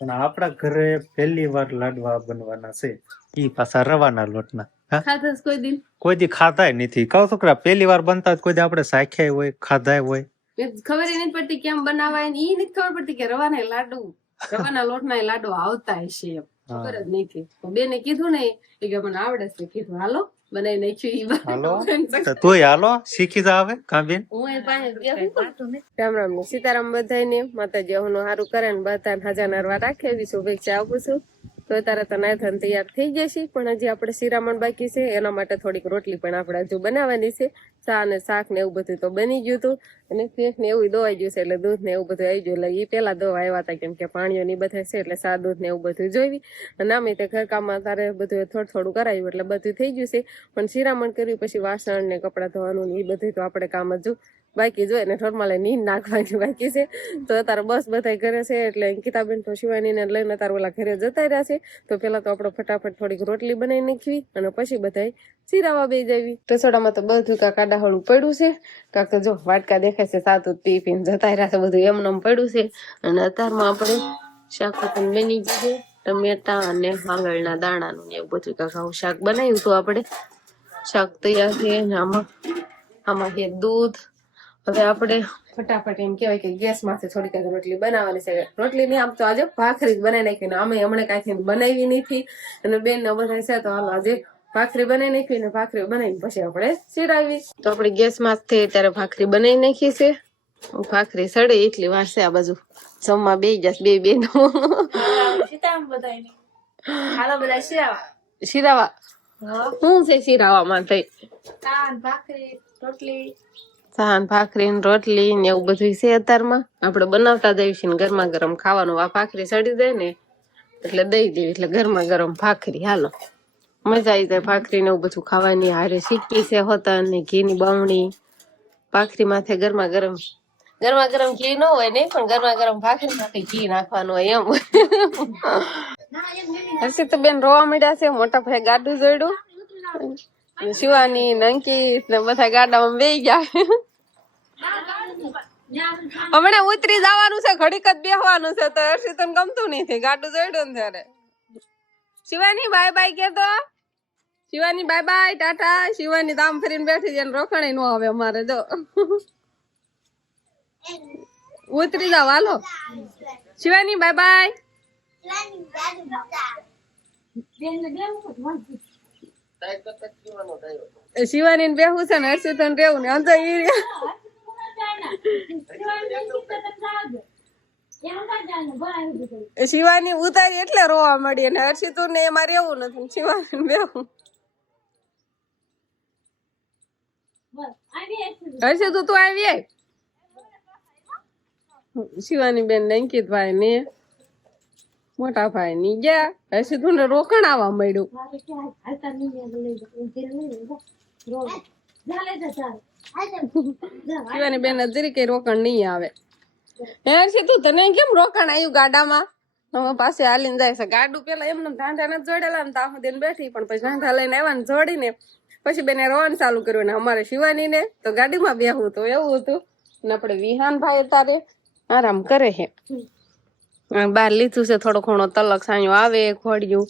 પણ આપણા ઘરે પહેલી વાર લાડવા બનવાના છે, ઈ પાછા રવાના લોટના. હા, ખાધા કોઈ દિન કોઈ દી ખાધાય નથી. કહું છોકરા પહેલી વાર બનતા જ કોઈ દી આપણે સાખ્યા હોય ખાધાય હોય. ખબર નથી પડતી કેમ બનાવાય ને ઈ નથી ખબર પડતી કે રવાના લાડુ રવાના લોટના લાડુ આવતા હશે એમ ખબર જ નથી. બેને કીધું ને એ કે મને આવડે છે, કીધું હાલો બનાવી નાખ્યું. હાલો તો તોય હાલો શીખી જા હવે કાબેન. રામ રામ ને સીતારામ બધાને. માતાજી હું સારું કરે ને બધા હાજર નરવા રાખે એવી શુભેચ્છા આપું છું. તો અત્યારે તો નાયથન તૈયાર થઈ જશે, પણ હજી આપણે શિરામણ બાકી છે. એના માટે થોડીક રોટલી પણ આપણે હજુ બનાવવાની છે. ચા ને શાક ને એવું બધું તો બની ગયું હતું, અને કેક ને એવું દોવાઈ ગયું છે, એટલે દૂધ ને એવું બધું આવી ગયું. એટલે એ પેલા દવા આવ્યા હતા, કેમ કે પાણીઓ ની બધા છે, એટલે સા દૂધ ને એવું બધું જોઈવી. અને આમે તે ઘરકામમાં તારે બધું થોડું થોડું કરાવ્યું, એટલે બધું થઈ ગયું છે. પણ શિરામણ કર્યું પછી વાસણ ને કપડાં ધોવાનું એ બધું તો આપણે કામ જ બાકી જોઈએ ને થોડમાં નીંદ નાખવાની બાકી છે. તો અત્યારે બસ બધા ઘરે છે, એટલે અંકિતાબેન તો શિવાની ને લઈને અત્યારે ઓલા ઘરે જતા રહ્યા છે. તો પેલા તો આપણે ફટાફટ થોડીક રોટલી બનાવી નાખવી, અને પછી બધા સિરાવા બે જવી. રસોડામાં તો બધું કાકા ડાહળું પડ્યું છે. કાકા જો વાટકા દેખાય છે, સાતું પી પીને જતા રહ્યા છે, બધું એમનેમ પડ્યું છે. અને અત્યારમાં આપણે શાક પણ બની ગયું છે, ટમેટા અને આંગળના દાણાનું એવું બધું કાકા શાક બનાવ્યું હતું. આપણે શાક તૈયાર છે. આમાં છે દૂધ. હવે આપણે ફટાફટ એમ કેવાય કે ગેસ માંથી થોડીક રોટલી બનાવવાની છે. રોટલી ની આમ તો આજે ભાખરી જ બનાવી નાખી ને અમે હમણાં કાંઈ બનાવી નથી, અને બેન ને બધા છે તો હાલ આજે ભાખરી બનાવી નાખી ને ભાખરી બનાવીને પછી આપણે ચીરાવી. તો આપણે ગેસ માંથી ત્યારે ભાખરી બનાવી નાખી છે. ભાખરી સડે એટલી વાર છે. આ બાજુ જમવા બે જશે બે બેનો. શિરાવા શું છે શિરાવામાં થઈ? સાન ભાખરી ને રોટલી ને એવું બધું છે. અત્યારમાં આપણે બનાવતા દઈશું ને ગરમા ગરમ ખાવાનું. આ ભાખરી સડી જાય ને એટલે દઈ દેવી, એટલે ગરમા ગરમ ભાખરી. હાલો મજા આવી જાય ભાખરી ને એવું બધું ખાવાની. હારે સિક્કી છે હોતા ને ઘી ની બાવણી. ભાખરી માથે ગરમા ગરમ ઘી ન હોય ને, પણ ગરમા ગરમ ભાખરી માથે ઘી નાખવાનું હોય એમ. હર્ષિત બેન રોવા માંડ્યા છે. મોટા ભાઈ ગાડું જોડ્યું, શિવાની અંકિત ને બધા ગાડામાં બેસી ગયા. હમણાં ઉતરી જવાનું છે, ઘડીક જ બેસવાનું છે. તો હર્ષિત ગમતું નથી, ગાડું જોડ્યું ને ત્યારે. શિવાની બાય બાય કેતો. Shivani bye bye tata. Shivani દામ ફરીને બેઠી છે, રોકાણી નો આવે અમારે. જો ઉતરી જાવ હાલો. Shivani bye bye. શિવાની ને બેહું છે ને હર્ષિત ને રહેવું ને અંદર શિવાની ઉતારી એટલે રોવા મળી, અને હર્ષિત ને એમાં રહેવું નથી. શિવાની બેહું. હર્ષિત તું આવી. શિવાની બેન અંકિત ભાઈ ને મોટા ભાઈ ની ગયા. હર્ષિત ને રોકણ આવવા મળ્યું. શિવાની બેન જરી કઈ રોકણ નહીં આવે. હર્ષિત તને કેમ રોકણ આવ્યું ગાડામાં? પાસે હાલીને જાય છે. ગાડું પેલા એમને ઢાંઢા નથી જોડેલા ને તા સુધી બેઠી, પણ પછી ઢાંઢા લઈને આવ્યા ને જોડીને પછી બેને રોવાનું ચાલુ કર્યું. ને અમારે શિવાની ને તો ગાડીમાં બેહવું તો એવું હતું. ને આપણે વિહાન ભાઈ અત્યારે આરામ કરે છે. બહાર લીધું છે થોડો ઘણો તલક સાયો આવે ખોડિયું,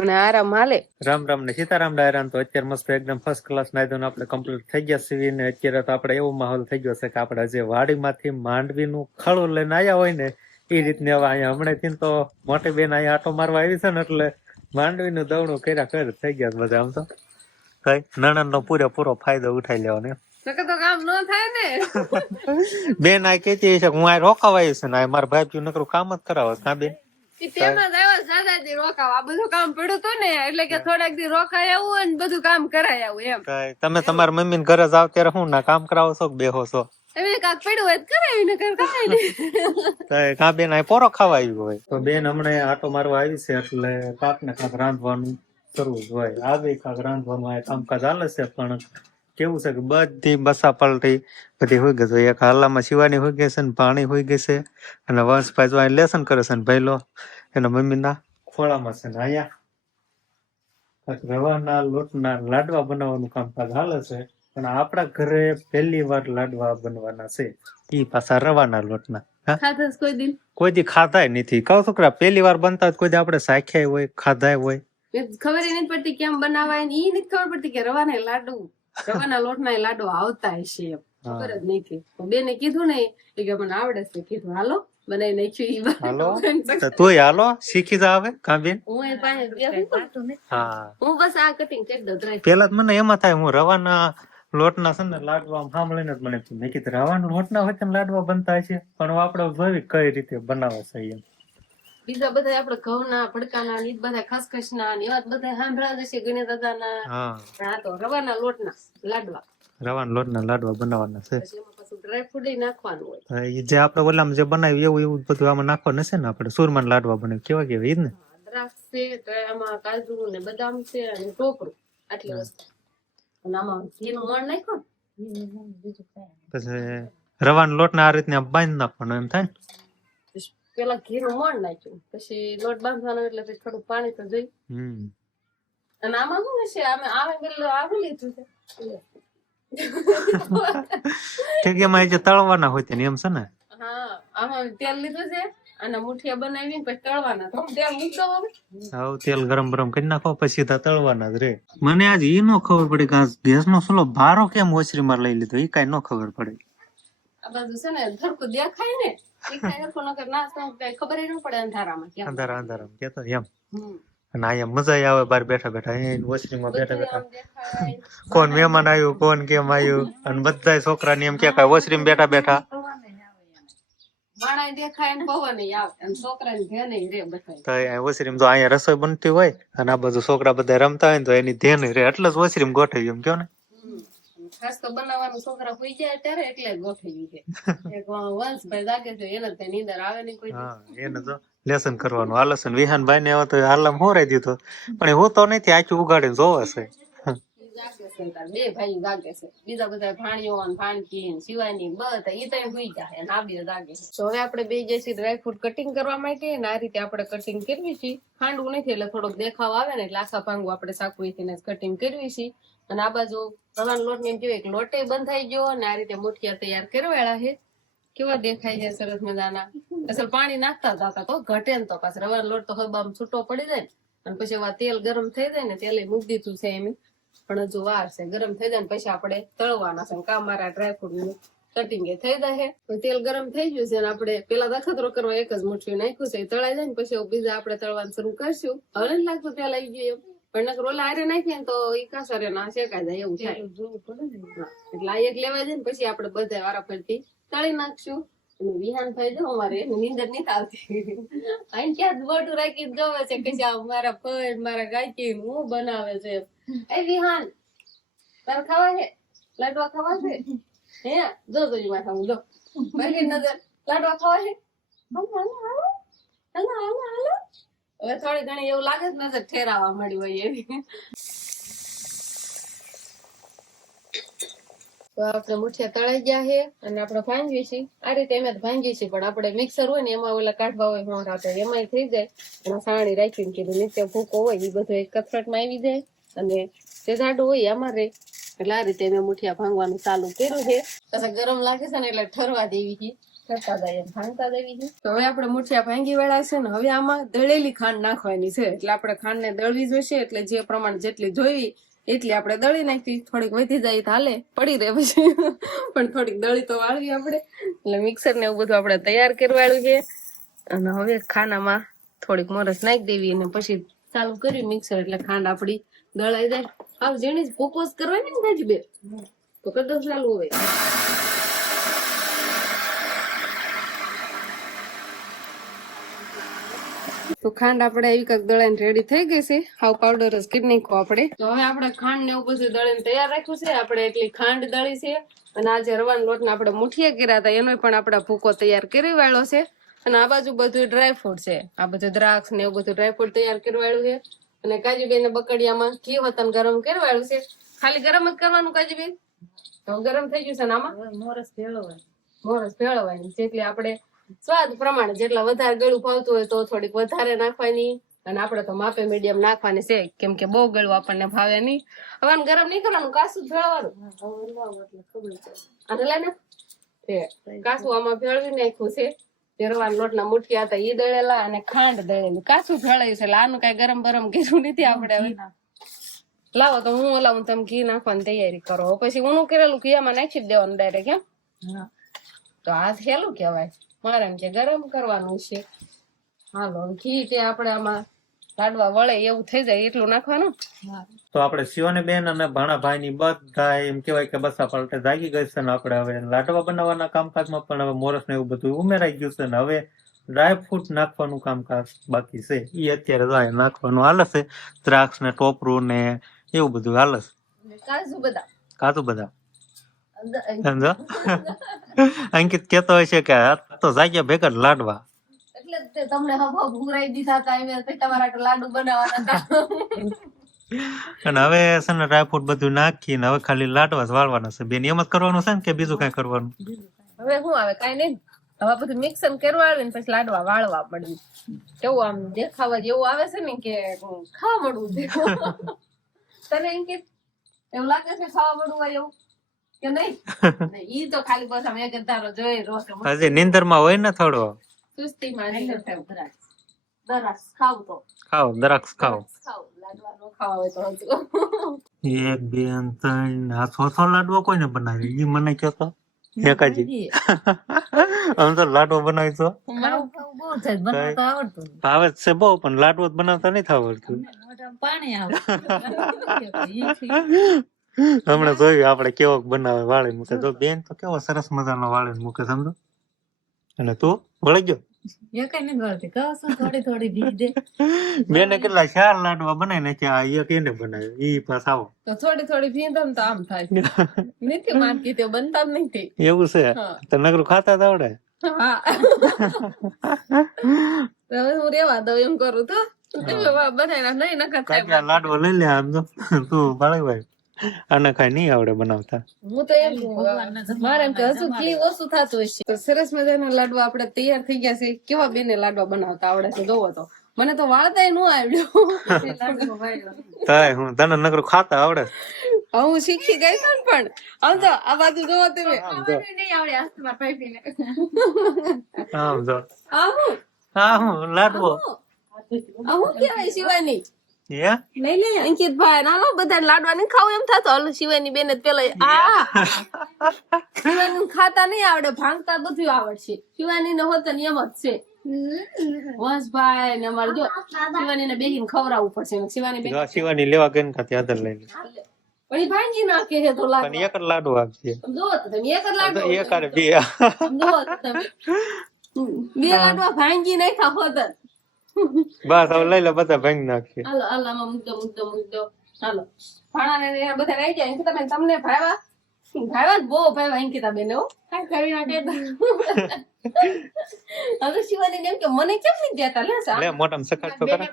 અને આરામ હાલે. રામ રામ ને સીતારામ ડાયરાન. તો અત્યારે મસ્ત એકદમ ફર્સ્ટ ક્લાસ નાયદોન આપણે કમ્પ્લીટ થઈ ગયા છીએ, ને અત્યારે તો આપણે એવો માહોલ થઈ ગયો છે કે આપણે જે વાડીમાંથી માંડવીનું ખળું લઈને આવ્યા હોય ને એ રીતને હવે અહીંયા હમણાંથી તો મોટી બેન અહીંયા આટો મારવા આવી છે ને, એટલે માંડવીનું દવણું કર્યા કર થઈ ગયા બધા. આમ તો કઈ નણંદ નો પૂરેપૂરો ફાયદો ઉઠાઈ લેવાનો. તો કામ ન થાય ને. બેન આ કેતી છે હું આ રોકાવાય છે ને મારા ભાઈ નકરું કામ જ કરાવો. કા બેન તેમાં જ આવ્યો દાદાજી રોકાવા. બધું કામ પડ્યું હતું ને, એટલે કે થોડાક દી રોકાય આવું અને બધું કામ કરાય આવું એમ. તમે તમારા મમ્મી ને ઘરે જાવ ત્યારે હું ના કામ કરાવો છો કે બેહો છો? તમે કાક પડ્યું હોય કરાવી ને કરાય ને. કા બેન આ પોરો ખાવા આવ્યો હોય તો બેન હમણાં આટો મારવા આવી છે, એટલે કાક ને કાક રાંધવાનું કરવું જ હોય. આવે કાક રાંધવાનું આ કામકાજ ચાલે છે, પણ કેવું છે કે બધી બસા પલટી બધી હોય ગઈ છે. એક હાલામાં શિવાની હોય ગઈ છે ને પાણી હોય ગઈ છે, અને વંશભાઈ જો અહીં લેસન કરે છે ને ભાઈલો એના મમ્મીના ખોળામાં છે. ને અહીંયા રવાના લોટના લાડવા બનાવવાનું કામકાજ હાલે છે, પણ આપણા ઘરે પહેલી વાર લાડવા બનવાના છે, ઈ પાછા રવાના લોટના. કોઈ દી ખાધાય નથી. કહું છોકરા પહેલી વાર બનતા હોય તો કોઈ દી આપણે સાખ્યા હોય ખાધાય હોય. ખબર ય નથી પડતી કેમ બનાવાય ને ઈ નથી ખબર પડતી કે રવાના લાડુ રવાના લોટના લાડુ આવતા હશે એમ ખબર જ નહીં કે બેને કીધું ને એ કે મને આવડે છે કીધું હાલો બનાવી નાખ્યું ઈ હાલો તો તોય હાલો શીખી જા હવે કાબેન. હું એ પાસે હા હું બસ આ કટિંગ કરી દઉં ડ્રાય પેલા તો મને એમાં થાય હું રવાના લોટના છે ને લાડવા સાંભળીને જ મને થયું. મેં કીધું રવાના લોટના હોય ને લાડવા બનતા હશે પણ આપણે જોઈ કઈ રીતે બનાવે છે એમ. બીજા બધા આપડે ઘઉંના ભડકાના ને ઈ બધા ખસખસના ને એવા બધા સાંભળ્યા જ હશે ગણેશ દાદાના. હા આ તો રવાના લોટના લાડવા રવાના લોટના લાડવા બનાવવાના છે. પછી એમાં પાછું ડ્રાય ફ્રૂટ નાખવાનું હોય. એ જે આપણે ઓલામાં જે બનાવ્યું એવું એવું બધું આમાં નાખવાનું છે ને આપણે સુરમાન લાડવા બનાવ્યું કેવા કેવા ઈ જ ને. દ્રાક્ષ છે આમાં કાજુ ને બદામ છે અને ટોપરું આટલી વસ્તુ અને આમાં ઘીનું મોણ નાખ્યો પછી રવાનો લોટના આ રીતના બાંધી નાખવાનો એમ થાય ને. પેલા ઘીનું મોણ નાખ્યું પછી લોટ બાંધવાનો એટલે પછી થોડું પાણી તો જોઈ. અને આમાં શું છે આમે પેલું આવી લીધું છે ઠીક એમાં જે તળવાના હોય ને એમ છે ને. હા આમાં તેલ લીધું છે અને મુઠિયા બનાવીને પછી તળવાના તો તેલ મૂકી દો હવે. હા તેલ ગરમ ગરમ કરી નાખો પછી સીધા તળવાના જ રે. મને આજ ઈ નો ખબર પડી કે ગેસ નો ચૂલો ભારો કેમ ઓસરીમાં લઈ લીધો ઈ કાઈ નો ખબર પડી. આ બાજુ છે ને ધરકું દેખાય ને ઈ કાઈ હરખું નકર ના કઈ ખબર ય ન પડે અંધારામાં ક્યાં અંધારામાં કેતો એમ. અને અહીંયા મજા આવે બાર બેઠા બેઠા અહીંયા ઓસરીમાં બેઠા બેઠા દેખાય કોણ મહેમાન આવ્યું કોણ કેમ આવ્યું અને બધા છોકરાને એમ કે ઓસરીમાં બેઠા બેઠા માણા દેખાય ને પવન આવે અને છોકરાને ધ્યાન રે બધા. તો ઓસરીમાં તો અહીંયા રસોઈ બનતી હોય અને આ બધું છોકરા બધા રમતા હોય ને તો એની ધ્યાન રે એટલે જ ઓસરીમાં ગોઠવી એમ કયો ને. ખાસ તો બનાવવાનું છોકરા હોઈ જાય ત્યારે એટલે ગોઠવી છે. એક વંશભાઈ જાગે છે એને તો નીંદર આવે નહીં કોઈ. હા એને તો લેસન કરવાનું આલસન વિહાનભાઈ ને તો હાલમ હોરાઈ દીધો પણ હું તો નથી આખી ઉગાડીને જોવે છે. બે ભાઈ જાગે છે બીજા બધા ભાણીઓ ભાણકી શિવાની બધા ઈ તો હોઈ જાય અને આ બે જાગે છે. તો હવે આપણે બે જઈશું ડ્રાય ફ્રૂટ કટિંગ કરવા માટે અને આ રીતે આપણે કટિંગ કરવી છે. ખાંડવું નથી એટલે થોડોક દેખાવ આવે ને એટલે આખા ભાંગું આપણે સાકવીથી કટિંગ કરવી છે. અને આ બાજુ રવાનો લોટ ને એમ કેવાય કે લોટે બંધાઈ ગયો અને આ રીતે મુઠિયા તૈયાર કરવાળા છે. કેવા દેખાય છે સરસ મજાના. અસલ પાણી નાખતા જતા તો ઘટે ને તો પાછો રવાનો લોટ તો હવે આમ છૂટો પડી જાય અને પછી એવા તેલ ગરમ થઈ જાય ને તેલે મૂકી દીધું છે એમ પણ હજુ વાર છે. ગરમ થઈ જાય ને પછી આપણે તળવાના છે. કા મારા ડ્રાયફ્રૂટ નું કટિંગ એ થઈ જાય તેલ ગરમ થઈ ગયું છે અને આપણે પેલા દખતરો કરવા એક જ મુઠ્ઠી નાખ્યું છે તળાઈ જાય ને પછી બીજા આપણે તળવાનું શરૂ કરશું. હવે નથી લાગતું તેલ આવી ગયું એમ પણ નકર ઓલા હારે નાખીએ ને તો ઈ કાસરે ના શેકાઈ જાય એવું થાય. એટલે આ એક લેવા જાય ને પછી આપણે બધા વારા ફરતી તળી નાખશું. અને વિહાનભાઈ જો અમારે નીંદર નથી આવતી અહીં ક્યાં બોટું રાખીને જોવે છે કે મારા ફઈ મારા ગાયકી હું બનાવે છે. એ વિહાન તારે ખાવા છે લાડવા ખાવા છે હે જો જો માથા હું જો મારી નજર લાડવા ખાવા છે હવે થોડી ઘણી એવું લાગે છે નજર ઠેરાવા મળી હોય એવી. તો આપણે મુઠિયા તળાઈ ગયા છે અને આપણે ભાંગીએ છીએ આ રીતે એમ જ ભાંગીએ છીએ પણ આપણે મિક્સર હોય ને એમાં ઓલા કાઢવા હોય મોટા તો એમાંય થઈ જાય. એમાં સાણી રાખીને કીધું નીચે ભૂકો હોય એ બધું એક કથરટમાં આવી જાય અને જે જાડું હોય એમાં રહે. એટલે આ રીતે મેં મુઠિયા ભાંગવાનું ચાલુ કર્યું છે. પછી ગરમ લાગે છે ને એટલે ઠરવા દેવી છે ઠરતા જાય એમ ભાંગતા દેવી છે. તો હવે આપણે મુઠિયા ભાંગી વાળા છે ને હવે આમાં દળેલી ખાંડ નાખવાની છે. એટલે આપણે ખાંડને દળવી જોઈશે એટલે જે પ્રમાણે જેટલી જોઈ એટલી આપણે દળી નાખી. થોડીક વધી જાય તો હાલે પડી રહે પછી પણ થોડીક દળી તો વાળવી આપણે. એટલે મિક્સર ને એવું બધું આપણે તૈયાર કરવાળું છે અને હવે ખાનામાં થોડીક મરચ નાખી દેવી અને પછી ચાલુ કરી મિક્સર એટલે ખાંડ આપડી દળાઈ જાય. આવ જેની જ પોપોસ કરવાની ને બે તો કદો ચાલુ હોય. તો ખાંડ આપણે એવી કઈક દળાઈને રેડી થઈ ગઈ છે. હાવ પાવડર જ કરી નાખો આપણે. તો હવે આપણે ખાંડ ને એવું બધું દળીને તૈયાર રાખ્યું છે. આપણે એટલી ખાંડ દળી છે અને આજે રવાનો લોટ ને આપણે મુઠિયા કર્યા હતા એનો પણ આપણે ભૂકો તૈયાર કરી વાળો છે. અને આ બાજુ બધું ડ્રાયફ્રૂટ છે. આ બધું દ્રાક્ષ ને એવું બધું ડ્રાયફ્રૂટ તૈયાર કરી વાળું છે. અને કાજુબેન ને બકડિયામાં ઘી વતન ગરમ કરી વાળું છે. ખાલી ગરમ જ કરવાનું કાજુબેન. તો ગરમ થઈ ગયું છે ને આમાં મોરસ ભેળવવાની જેટલી આપણે સ્વાદ પ્રમાણે જેટલા વધારે ગળું ભાવતું હોય તો થોડીક વધારે નાખવાની અને આપણે તો માપે મીડિયમ નાખવાની છે કેમ કે બહુ ગળું આપણને ભાવે નહીં. હવે ગરમ નહીં કરવાનું કાસું ભેળવાનું અને લઈને કાસું આમાં ભેળવી નાખ્યું છે રવા લોટના મુઠિયા હતા ઈ દળેલા અને ખાંડ દળેલી કાચું ઢળાયું છે. એટલે આનું કઈ ગરમ ગરમ કર્યું નથી આપણે. હવે લાવો તો હું ઓલાવું તમે ઘી નાખવાની તૈયારી કરો. પછી ઊનું કરેલું ઘીયામાં નાખી જ દેવાનું ડાયરેક્ટ. એમ તો આ હેલું કહેવાય. મારે એમ કે ગરમ કરવાનું છે. હાલો ઘી તે આપણે આમાં લાડવા વળે એવું થઈ જાય એટલું નાખવાનું. તો આપણે શિવાની બેન અને ભાણાભાઈ ની બધા એમ કેવાય કે બસ પલટે જાગી ગઈ છે ને આપણે હવે લાડવા બનાવવાના કામકાજમાં પણ હવે મોરસ ને એવું બધું ઉમેરાઈ ગયું છે ને હવે ડ્રાયફ્રૂટ નાખવાનું કામકાજ બાકી છે. ઈ અત્યારે તો આ નાખવાનું હાલે છે. દ્રાક્ષ ને ટોપરું ને એવું બધું હાલે છે. કાજુ બદામ કાજુ બધા સમજો. અંકિત કેતો હોય છે કે આ તો જાગ્યા ભેગા જ લાડવા. એટલે જ તે તમને હવા ભૂરાઈ દીધા હતા એમ તમારા લાડુ બનાવવાના હતા. અને હવે છે ને ડ્રાયફ્રૂટ બધું નાખીને હવે ખાલી લાડવા જ વાળવાના છે. બેન એમ જ કરવાનું છે ને કે બીજું કઈ કરવાનું? હવે શું આવે કઈ નહીં. હવે બધું મિક્સર કરવા આવે ને પછી લાડવા વાળવા પડે. કેવું આમ દેખાવા જેવું આવે છે ને કે ખાવા મળવું છે. તને એમ કે એવું લાગે છે ખાવા મળવું હોય એવું કે નહીં? ઈ તો ખાલી બસ આમ એક ધારો જોઈ રોજ હજી નીંદર માં હોય ને થોડો સુસ્તીમાં દરાસ ખાવ તો ખાઓ દ્રાક્ષ ખાઓ. ખાવ લાડવા નો ખાવા હોય તો હજુ. 1 2 3 આ 6 લાડવો કોઈને બનાવી? ઈ મને કયો તો એકાજી. આમ તો લાડવો બનાવી તો ભાવે જ છે બહુ પણ લાડવો જ બનાવતા નથી આવડતું. હમણાં જોયું આપણે કેવો બનાવે વાળી મૂકે. તો બેન તો કેવો સરસ મજાનો વાળી મૂકે સમજો. અને તું વળી ગયો બેને કેટલા 4 લાડવા બનાવી નાખ્યા. આ એક એને બનાવ્યો. ઈ પાસ આવો તો થોડી થોડી ભીંધમ તો આમ થાય. નથી માનતી તે બનતા જ નથી. એવું છે તો નકરું ખાતા જ આવડે. હા હવે હું રેવા દઉં એમ કરું તો બનાવી નહીં નકર થાય. લાડવો લઈ લે આમ તો તું ભાઈ આને કઈ નહીં આવડે બનાવતા. હું તો એમ મારે એમ કે હજુ ઘી ઓછું થતું હશે. તો સરસ મજાના લાડવા આપણે તૈયાર થઈ ગયા છે. કેવા બેને લાડવા બનાવતા આવડે છે જોવો તો. મને તો વાળતા નો આવડ્યું. હું તને નકરું ખાતા આવડે. હું શીખી ગઈ છું ને પણ આમ તો આ બાજુ જોવો તમે નહીં આવડે હાથમાં પાઈપીને. આમ જો આવું હું લાડવો આવું કેવાય શિવાની. હે લઈ લે અંકિત ભાઈ નાનો બધા લાડવા નહીં ખાવ એમ થતો. હાલો શિવાની બેન જ પેલા શિવાની ખાતા નહીં આવડે ભાંગતા બધું આવડશે. શિવાની ને હોત ને એમ જ છે. વંશભાઈ ને અમારે જો શિવાની ને બેહીને ખવડાવવું પડશે. શિવાની લેવા ગઈ ખાતી આદર લઈને પણ ભાંગી નાખે છે તો પણ એક જ લાડુ આપશે. જો તમે એક જ લાડુ એક આરે બે જો તમે બે લાડવા ભાંગી નાખ્યા હોત. બસ હવે લઈ લો બધા ભાંગી નાખશે. હાલો હાલો મુદ્દો હાલો ભાણા ને બધા રહી જાય. અંકિતા બેન તમને ભાવા બહુ ભાવા અંકિતા બેન એવું કઈ કરી નાખે. હવે શિવાની એમ કે મને કેમ નહીં દેતા લે મોટા સખાત તો કરે.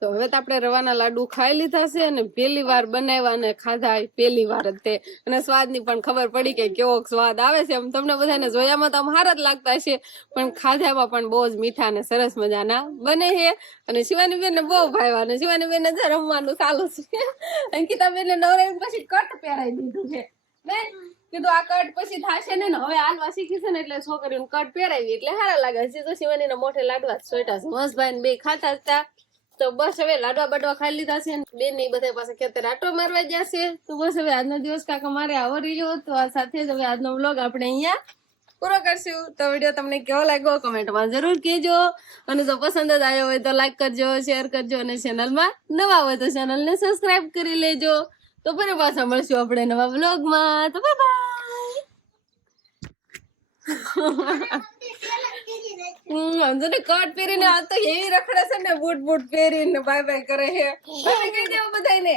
તો હવે તો આપણે રવાના લાડુ ખાઈ લીધા છે અને પહેલી વાર બનાવ્યા અને ખાધા પહેલી વાર જ તે. અને સ્વાદની પણ ખબર પડી કે કેવો સ્વાદ આવે છે. એમ તમને બધાને જોયામાં તો સારા જ લાગતા છે પણ ખાધામાં પણ બહુ જ મીઠા અને સરસ મજાના બને છે. અને શિવાની બેન ને બહુ ભાવ્યા. અને શિવાની બેન ને રમવાનું ચાલુ છે. અંકિતા બેન ને નવરાઈ પછી કટ પહેરાઈ દીધું છે. કીધું આ કટ પછી થશે ને હવે હાલવા શીખી છે ને એટલે છોકરીઓને કટ પહેરાવી એટલે સારા લાગે છે. તો શિવાની ના મોઢે લાડવા સોટા છે. મસ્તભાઈ ને બે ખાતા હતા. તો બસ હવે લાડવા બાડવા ખાઈ લીધા છે. બેન ની બધા પાસે ખેતર આટો મારવા જશે. તો બસ હવે આજનો દિવસ કાકા મારે આવો રહ્યો. તો આ સાથે જ હવે આજનો વ્લોગ આપણે અહીંયા પૂરો કરશું. તો વિડીયો તમને કેવો લાગ્યો કમેન્ટમાં જરૂર કહેજો. અને જો પસંદ જ આવ્યો હોય તો લાઈક કરજો, શેર કરજો અને ચેનલમાં નવા હોય તો ચેનલને સબસ્ક્રાઇબ કરી લેજો. તો ફરી પાછા મળશું આપણે નવા વ્લોગમાં. તો બાય બાય. કટ પહેરીને આ તો એવી રખડે છે ને બૂટ પહેરીને બાય બાય કરે છે. કહી દેવું બધાને.